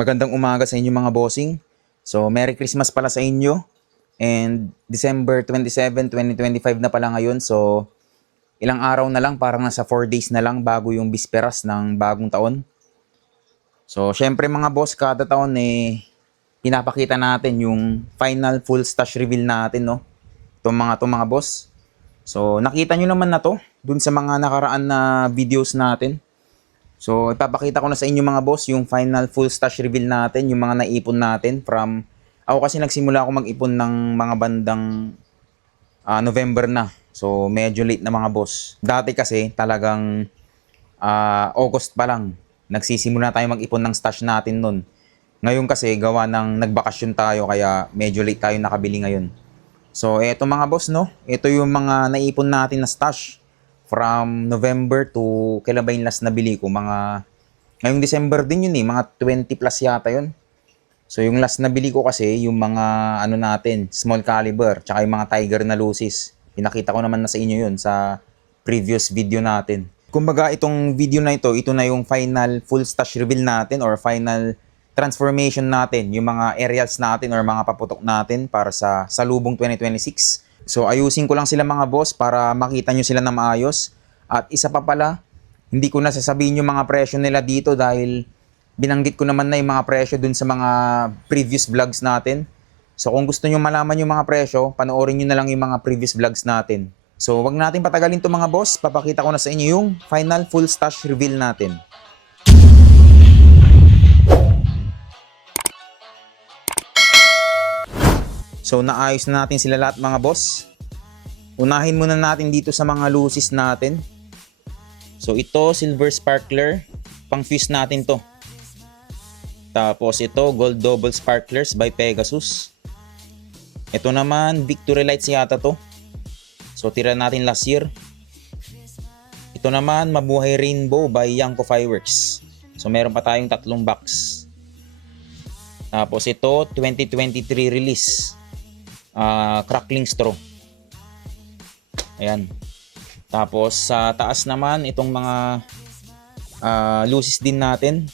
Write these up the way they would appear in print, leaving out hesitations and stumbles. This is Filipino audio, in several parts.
Magandang umaga sa inyo mga bossing. So, Merry Christmas pala sa inyo. And December 27, 2025 na pala ngayon. So, ilang araw na lang, parang nasa 4 days na lang bago yung bisperas ng bagong taon. So, syempre mga boss, kada taon pinapakita natin yung final full stash reveal natin, no? Itong mga boss. So, nakita nyo naman na to dun sa mga nakaraan na videos natin. So, ipapakita ko na sa inyo mga boss yung final full stash reveal natin, yung mga naipon natin from... Ako kasi nagsimula ako mag-ipon ng mga bandang November na. So, medyo late na mga boss. Dati kasi talagang August pa lang. Nagsisimula tayo mag-ipon ng stash natin nun. Ngayon kasi gawa ng nagbakasyon tayo kaya medyo late tayo nakabili ngayon. So, eto mga boss, no? Ito yung mga naipon natin na stash from November to kailan ba yung last na bili ko? Ngayong December din yun mga 20 plus yata yun. So yung last na bili ko kasi, yung mga natin, small caliber, tsaka yung mga Tiger na lucis. Pinakita ko naman na sa inyo yun sa previous video natin. Kumbaga itong video na ito na yung final full stash reveal natin or final transformation natin, yung mga aerials natin or mga paputok natin para sa salubong 2026. So ayusin ko lang sila mga boss para makita nyo sila na maayos. At isa pa pala, hindi ko na sasabihin yung mga presyo nila dito dahil binanggit ko naman na yung mga presyo dun sa mga previous vlogs natin. So kung gusto nyo malaman yung mga presyo, panoorin nyo na lang yung mga previous vlogs natin. So wag natin patagalin to mga boss, papakita ko na sa inyo yung final full stash reveal natin. So naayos na natin sila lahat mga boss. Unahin muna natin dito sa mga lucis natin. So ito silver sparkler, pang fuse natin to. Tapos ito gold double sparklers by Pegasus. Ito naman Victory Lights yata to. So tira natin last year. Ito naman Mabuhay Rainbow by Yanko Fireworks. So meron pa tayong tatlong box. Tapos ito 2023 release. Crackling straw. Ayan. Tapos sa taas naman itong mga lucis din natin.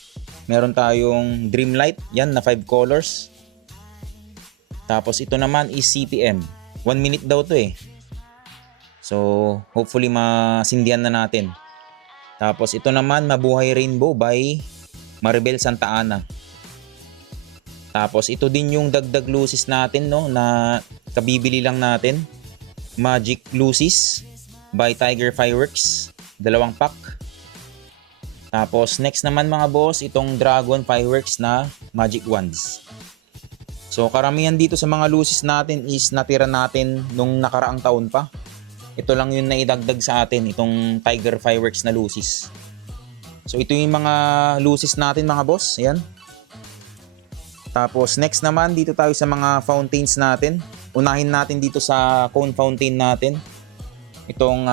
Meron tayong Dreamlight, yan na 5 colors. Tapos ito naman is CPM. 1 minute daw to So hopefully masindihan na natin. Tapos ito naman Mabuhay Rainbow by Maribel Santa Ana. Tapos ito din yung dagdag lucis natin na kabibili lang natin. Magic Lucis by Tiger Fireworks, 2 pack. Tapos next naman mga boss, itong Dragon Fireworks na Magic Wands. So karamihan dito sa mga lucis natin is natira natin nung nakaraang taon pa. Ito lang yung naidagdag sa atin, itong Tiger Fireworks na lucis. So ito yung mga lucis natin mga boss, ayan. Tapos next naman dito tayo sa mga fountains natin. Unahin natin dito sa cone fountain natin. Itong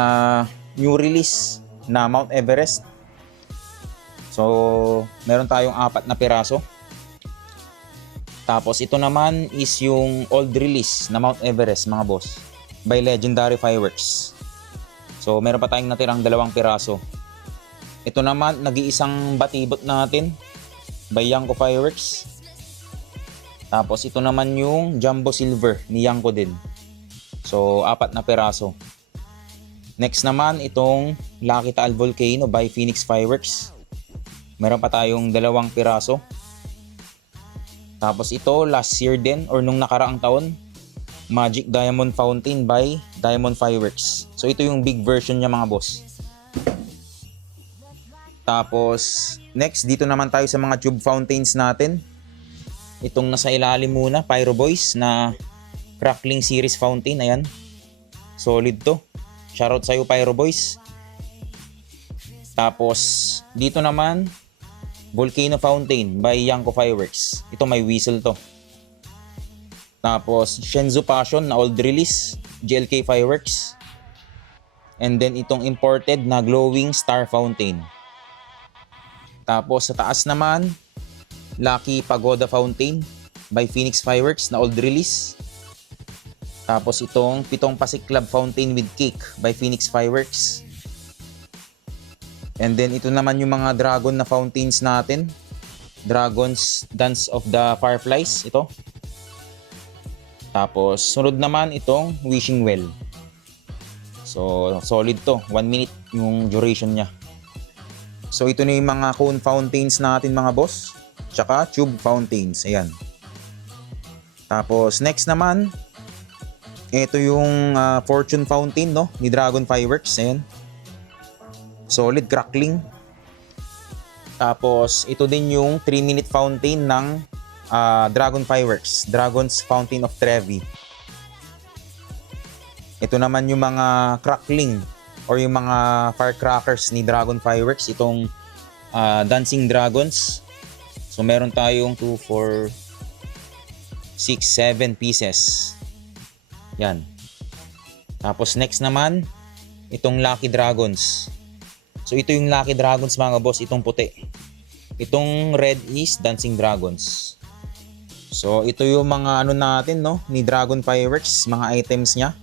new release na Mount Everest. So meron tayong 4 na piraso. Tapos ito naman is yung old release na Mount Everest mga boss by Legendary Fireworks. So meron pa tayong natirang 2 piraso. Ito naman nag-iisang batibot natin by Yanko Fireworks. Tapos ito naman yung Jumbo Silver ni Yanko din. So 4 na piraso. Next naman itong Lucky Taal Volcano by Phoenix Fireworks. Meron pa tayong 2 piraso. Tapos ito last year din or nung nakaraang taon, Magic Diamond Fountain by Diamond Fireworks. So ito yung big version niya mga boss. Tapos next dito naman tayo sa mga tube fountains natin. Itong nasa ilalim muna, Pyro Boys na Crackling Series Fountain. Ayan. Solid to. Shoutout sa'yo Pyro Boys. Tapos dito naman, Volcano Fountain by Yanko Fireworks. Ito may whistle to. Tapos Shenzhou Passion na old release, GLK Fireworks. And then itong imported na Glowing Star Fountain. Tapos sa taas naman, Lucky Pagoda Fountain by Phoenix Fireworks na old release. Tapos itong Pitong Pasig Club Fountain with Cake by Phoenix Fireworks. And then ito naman yung mga dragon na fountains natin. Dragon's Dance of the Fireflies, ito. Tapos, sunod naman itong Wishing Well. So, solid to. 1 minute yung duration niya. So, ito na yung mga cone fountains natin mga boss. Tsaka tube fountains. Ayan. Tapos, next naman, ito yung Fortune Fountain, no? Ni Dragon Fireworks. Ayan. Solid, crackling. Tapos, ito din yung 3-minute fountain ng Dragon Fireworks. Dragon's Fountain of Trevi. Ito naman yung mga crackling or yung mga firecrackers ni Dragon Fireworks. Itong Dancing Dragons. So, meron tayong 2, 4, 6, 7 pieces. Yan. Tapos, next naman, itong Lucky Dragons. So, ito yung Lucky Dragons mga boss. Itong puti. Itong red is Dancing Dragons. So, ito yung mga ano natin, no? Ni Dragon Fireworks, mga items niya.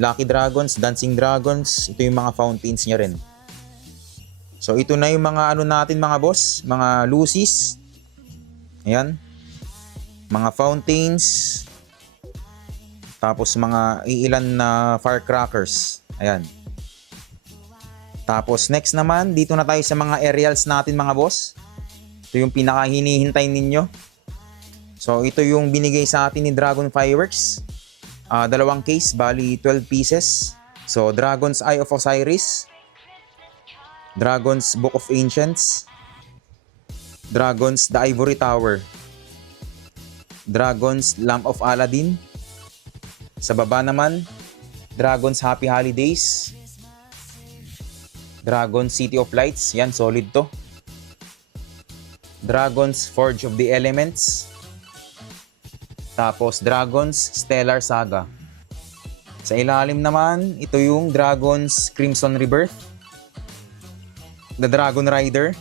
Lucky Dragons, Dancing Dragons, ito yung mga fountains niya rin. So, ito na yung mga ano natin mga boss, mga Lucy's. Ayan. Mga fountains. Tapos mga iilan na firecrackers. Ayan. Tapos next naman, dito na tayo sa mga aerials natin mga boss. Ito yung pinaka hinihintay ninyo. So, ito yung binigay sa atin ni Dragon Fireworks. Dalawang case, bali 12 pieces. So, Dragon's Eye of Osiris. Dragon's Book of Ancients. Dragon's The Ivory Tower. Dragon's Lamp of Aladdin. Sa baba naman, Dragon's Happy Holidays. Dragon's City of Lights. Yan, solid to. Dragon's Forge of the Elements. Tapos, Dragon's Stellar Saga. Sa ilalim naman, ito yung Dragon's Crimson Rebirth. The Dragon Rider.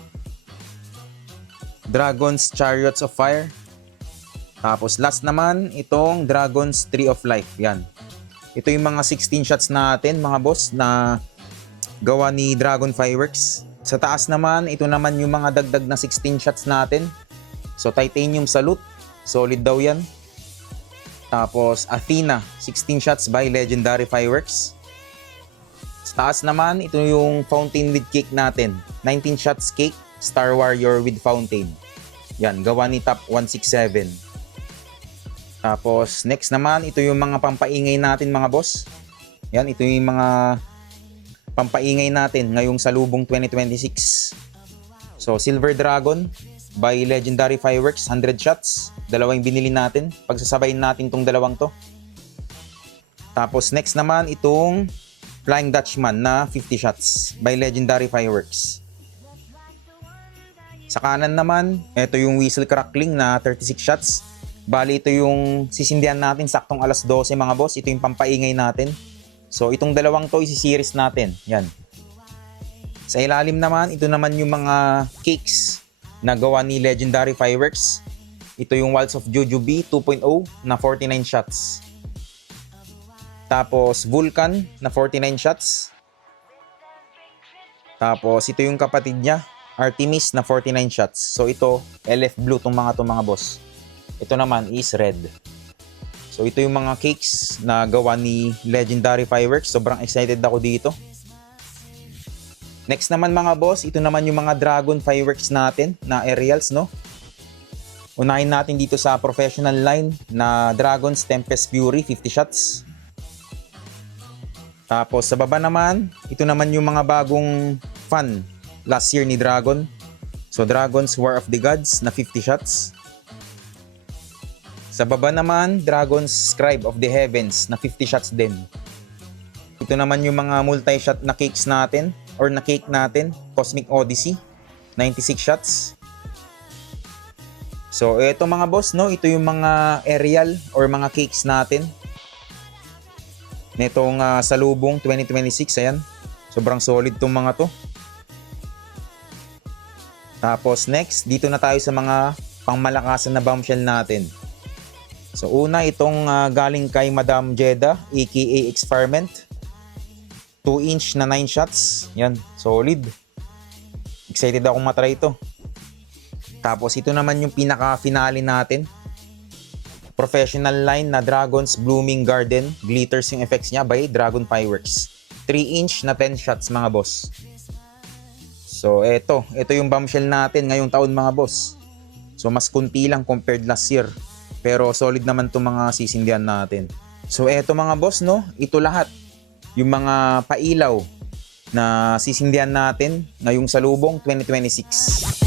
Dragon's Chariots of Fire. Tapos, last naman, itong Dragon's Tree of Life. Yan. Ito yung mga 16 shots natin, mga boss, na gawa ni Dragon Fireworks. Sa taas naman, ito naman yung mga dagdag na 16 shots natin. So, Titanium Salute. Solid daw yan. Tapos, Athena, 16 shots by Legendary Fireworks. Sa taas naman, ito yung fountain with cake natin. 19 shots cake, Star Warrior with fountain. Yan, gawa ni Top 167. Tapos, next naman, ito yung mga pampaingay natin mga boss. Yan, ito yung mga pampaingay natin ngayong salubong 2026. So, Silver Dragon by Legendary Fireworks, 100 shots. Dalawang binili natin. Pagsasabayin natin tong dalawang to. Tapos next naman itong Flying Dutchman na 50 shots by Legendary Fireworks. Sa kanan naman, ito yung Whistle Crackling na 36 shots. Bali ito yung sisindihan natin saktong alas 12 mga boss. Ito yung pampaingay natin. So itong dalawang to isi-series natin. Yan. Sa ilalim naman, ito naman yung mga cakes na gawa ni Legendary Fireworks. Ito yung Waltz of Jujubee 2.0 na 49 shots. Tapos Vulcan na 49 shots. Tapos ito yung kapatid niya, Artemis na 49 shots. So ito, LF Blue tong mga boss. Ito naman is red. So ito yung mga cakes na gawa ni Legendary Fireworks. Sobrang excited ako dito. Next naman mga boss, ito naman yung mga Dragon Fireworks natin na aerials, no? Unahin natin dito sa professional line na Dragon's Tempest Fury, 50 shots. Tapos sa baba naman, ito naman yung mga bagong fan last year ni Dragon. So Dragon's War of the Gods na 50 shots. Sa baba naman, Dragon's Scribe of the Heavens na 50 shots din. Ito naman yung mga multi-shot na cakes natin or na cake natin, Cosmic Odyssey, 96 shots. So, ito mga boss, no? Ito yung mga aerial or mga cakes natin. Netong salubong 2026, ayan. Sobrang solid tong mga to. Tapos next, dito na tayo sa mga pangmalakasan na bombshell natin. So, una itong galing kay Madam Jeddah, aka Experiment. 2-inch na 9 shots. Yan, solid. Excited akong matry ito. Tapos ito naman yung pinaka-finale natin. Professional line na Dragon's Blooming Garden. Glitters yung effects niya by Dragon Fireworks. 3-inch na 10 shots mga boss. So ito yung bombshell natin ngayong taon mga boss. So mas kunti lang compared last year. Pero solid naman itong mga sisindihan natin. So eto mga boss, no, ito lahat. Yung mga pailaw na sisindihan natin ngayong salubong 2026.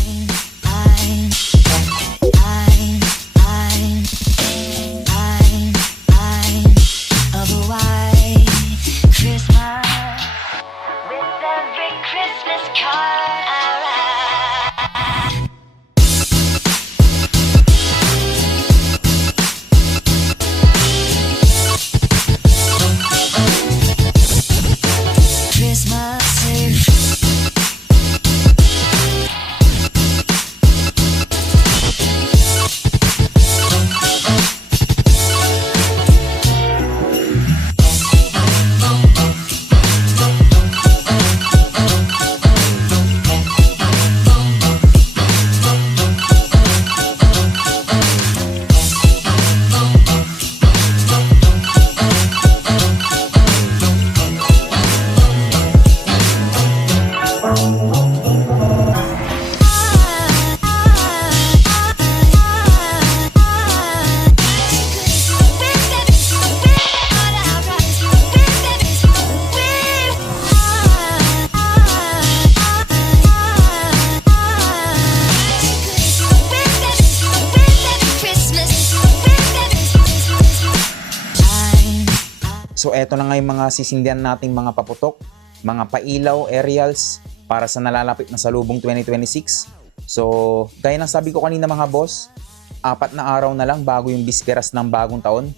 So eto na nga yung mga sisindihan nating mga paputok, mga pailaw, aerials para sa nalalapit na salubong 2026. So gaya ng sabi ko kanina mga boss, 4 na araw na lang bago yung bisperas ng bagong taon.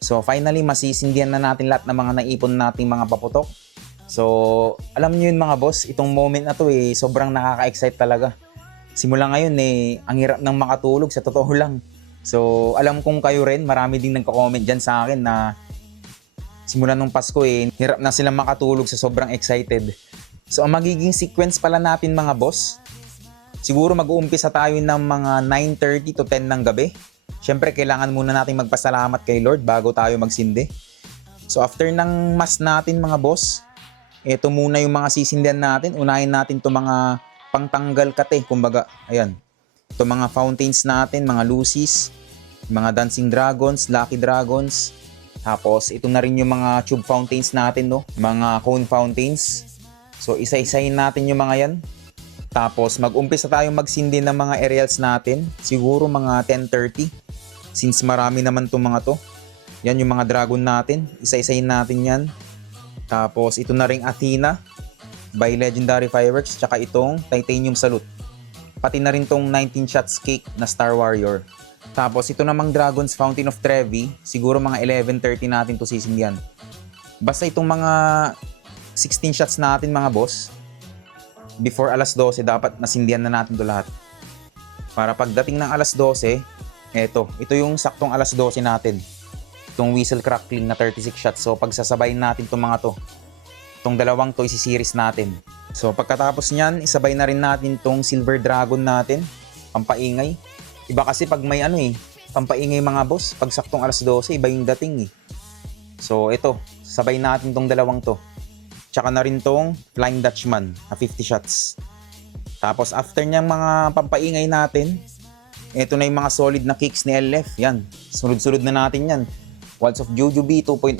So finally masisindihan na natin lahat ng mga naipon nating mga paputok. So alam niyo yun mga boss, itong moment na to sobrang nakaka-excite talaga. Simula ngayon ang hirap ng makatulog sa totoo lang. So alam kong kayo rin, marami ding nagko-comment dyan sa akin na simula nung Pasko hirap na silang makatulog sa sobrang excited. So ang magiging sequence pala natin mga boss, siguro mag-uumpisa tayo ng mga 9:30 to 10 ng gabi. Siyempre kailangan muna natin magpasalamat kay Lord bago tayo magsindi. So after ng mass natin mga boss, ito muna yung mga sisindihan natin. Unahin natin itong mga pangtanggal kate, kumbaga. Ayan. Ito mga fountains natin, mga Lucy's, mga Dancing Dragons, Lucky Dragons. Tapos ito na rin yung mga tube fountains natin, no? Mga cone fountains. So isa-isahin natin yung mga yan. Tapos mag-umpisa tayong magsindi ng mga aerials natin. Siguro mga 10:30. Since marami naman itong mga to. Yan yung mga dragon natin. Isa-isahin natin yan. Tapos ito na ring Athena by Legendary Fireworks. Tsaka itong Titanium Salute. Pati na rin tong 19 shots cake na Star Warrior. Tapos ito namang Dragon's Fountain of Trevi, siguro mga 11:30 natin to sisindihan. Basta itong mga 16 shots natin mga boss, before alas 12 dapat nasindihan na natin to lahat. Para pagdating ng alas 12, ito yung saktong alas 12 natin. Itong whistle crackling na 36 shots. So pagsasabayin natin itong mga to. Itong dalawang to isi-series natin. So pagkatapos niyan, isabay na rin natin itong Silver Dragon natin, pampaingay. Iba kasi pag may pampaingay mga boss, pag saktong alas 12, iba yung dating So ito, sabay natin tong dalawang to. Tsaka na rin tong Flying Dutchman na 50 shots. Tapos after niyang mga pampaingay natin, ito na yung mga solid na kicks ni LF. Yan, sunod-sunod na natin yan. Waltz of Jujubee 2.0,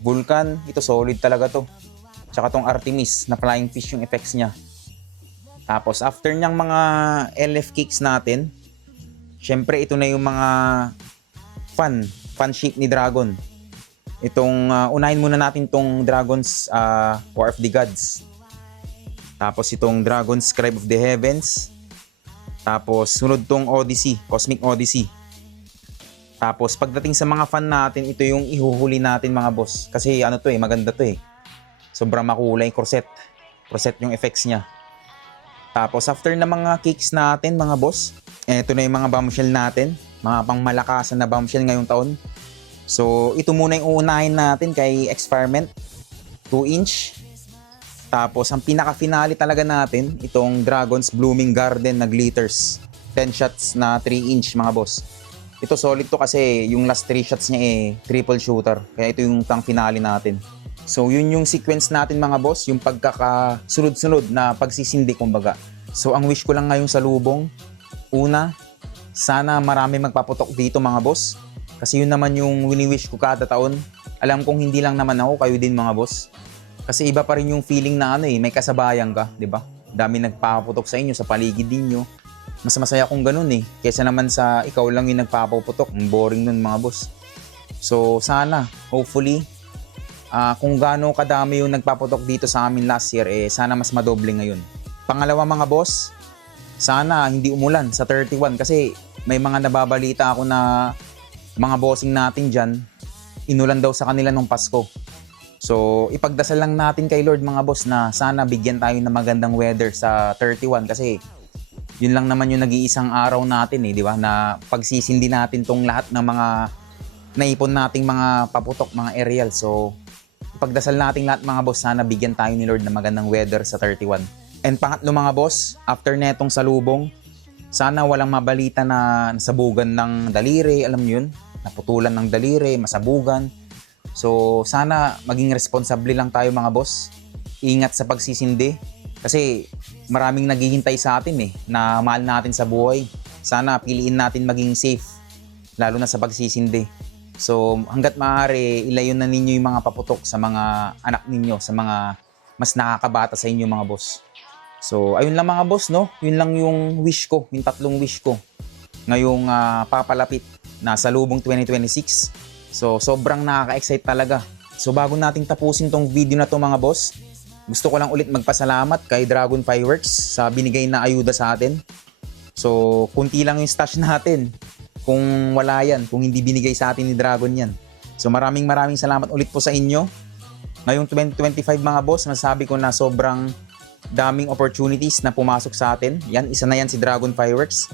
Vulcan, ito solid talaga to. Tsaka tong Artemis na Flying Fish yung effects niya. Tapos after niyang mga LF kicks natin, syempre ito na yung mga fan shape ni Dragon. Itong unahin muna natin tong Dragon's War of the Gods. Tapos itong Dragon's Scribe of the Heavens. Tapos sunod tong Odyssey, Cosmic Odyssey. Tapos pagdating sa mga fan natin, ito yung ihuhuli natin mga boss. Kasi maganda to Sobrang makulay, corset yung effects niya. Tapos after na mga kicks natin mga boss, ito na yung mga bombshell natin, mga pangmalakasan na bombshell ngayong taon. So ito muna yung uunahin natin kay Experiment, 2-inch. Tapos ang pinaka-finale talaga natin, itong Dragon's Blooming Garden na glitters. 10 shots na 3-inch mga boss. Ito solid to kasi yung last 3 shots niya triple shooter. Kaya ito yung pang finale natin. So yun yung sequence natin mga boss, yung pagkakasunod-sunod na pagsisindi kumbaga. So ang wish ko lang ngayong salubong, una, sana marami magpaputok dito mga boss. Kasi yun naman yung wini-wish ko kada taon. Alam kong hindi lang naman ako, kayo din mga boss. Kasi iba pa rin yung feeling na may kasabayan ka, di ba? Dami nagpapaputok sa inyo, sa paligid ninyo. Mas masaya kung ganun kaysa naman sa ikaw lang yung nagpapaputok. Ang boring nun mga boss. So sana, hopefully, kung gaano kadami yung nagpaputok dito sa amin last year, sana mas madoble ngayon. Pangalawa mga boss, sana hindi umulan sa 31 kasi may mga nababalita ako na mga bossing natin dyan, inulan daw sa kanila nung Pasko. So, ipagdasal lang natin kay Lord mga boss na sana bigyan tayo ng magandang weather sa 31 kasi yun lang naman yung nag-iisang araw natin di ba? Na pagsisindi natin tong lahat ng mga naipon nating mga paputok, mga aerial. So, ipagdasal natin lahat mga boss, sana bigyan tayo ni Lord ng magandang weather sa 31. And pangatlo mga boss, after netong salubong, sana walang mabalita na nasabugan ng daliri, alam nyo yun? Naputulan ng daliri, masabugan. So, sana maging responsable lang tayo mga boss. Ingat sa pagsisindi. Kasi maraming naghihintay sa atin na mahal natin sa buhay. Sana piliin natin maging safe. Lalo na sa pagsisindi. So, hanggat maaari, ilayo na ninyo yung mga paputok sa mga anak ninyo, sa mga mas nakakabata sa inyo mga boss. So, ayun lang mga boss, no? Yun lang yung wish ko, yung tatlong wish ko. Ngayong papalapit na salubong 2026. So, sobrang nakaka-excite talaga. So, bago nating tapusin tong video na to mga boss, gusto ko lang ulit magpasalamat kay Dragon Fireworks sa binigay na ayuda sa atin. So, kunti lang yung stash natin. Kung wala yan, kung hindi binigay sa atin ni Dragon yan. So, maraming salamat ulit po sa inyo. Ngayong 2025 mga boss, masasabi ko na sobrang daming opportunities na pumasok sa atin. Yan, isa na yan si Dragon Fireworks.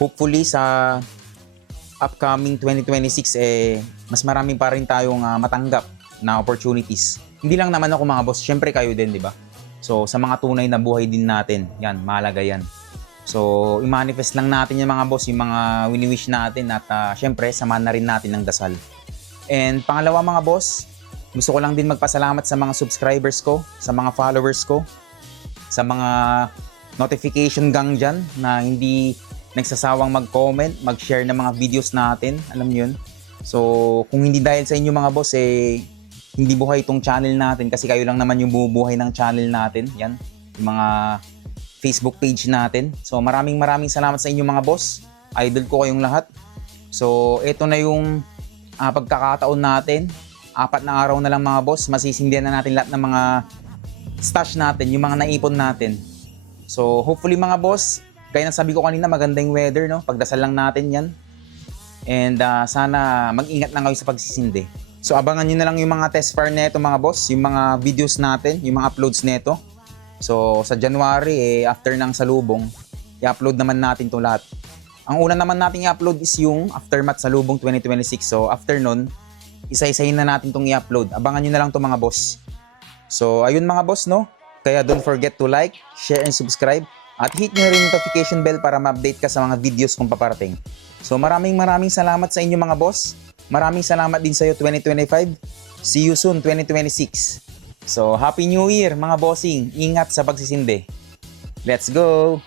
Hopefully sa upcoming 2026 mas marami pa rin tayong matanggap na opportunities. Hindi lang naman ako mga boss, syempre kayo din, di ba? So sa mga tunay na buhay din natin, yan, mahalaga yan. So i-manifest lang natin yung mga boss, yung mga wini-wish natin at syempre samahan na rin natin ng dasal. And pangalawa mga boss, gusto ko lang din magpasalamat sa mga subscribers ko, sa mga followers ko, sa mga notification gang dyan na hindi nagsasawang mag-comment, mag-share ng mga videos natin. Alam niyo yun? So, kung hindi dahil sa inyo mga boss, hindi buhay itong channel natin kasi kayo lang naman yung bumubuhay ng channel natin. Yan, yung mga Facebook page natin. So, maraming salamat sa inyo mga boss. Idol ko kayong lahat. So, ito na yung pagkakataon natin. 4 na araw na lang mga boss. Masisindihan na natin lahat ng mga stash natin, yung mga naipon natin. So, hopefully mga boss, kaya nasabi ko kanina, maganda yung weather, no? Pagdasal lang natin yan. And sana mag-ingat lang kayo sa pagsisindi. So abangan nyo na lang yung mga test fire neto mga boss, yung mga videos natin, yung mga uploads neto. So sa January, after ng salubong, i-upload naman natin to lahat. Ang una naman natin i-upload is yung aftermath salubong 2026. So after nun, isa-isahin na natin tong i-upload. Abangan nyo na lang to mga boss. So ayun mga boss, no? Kaya don't forget to like, share, and subscribe. At hit nyo rin yung notification bell para ma-update ka sa mga videos kung paparating. So maraming salamat sa inyo mga boss. Maraming salamat din sa iyo 2025. See you soon 2026. So Happy New Year mga bossing. Ingat sa pagsisindi. Let's go!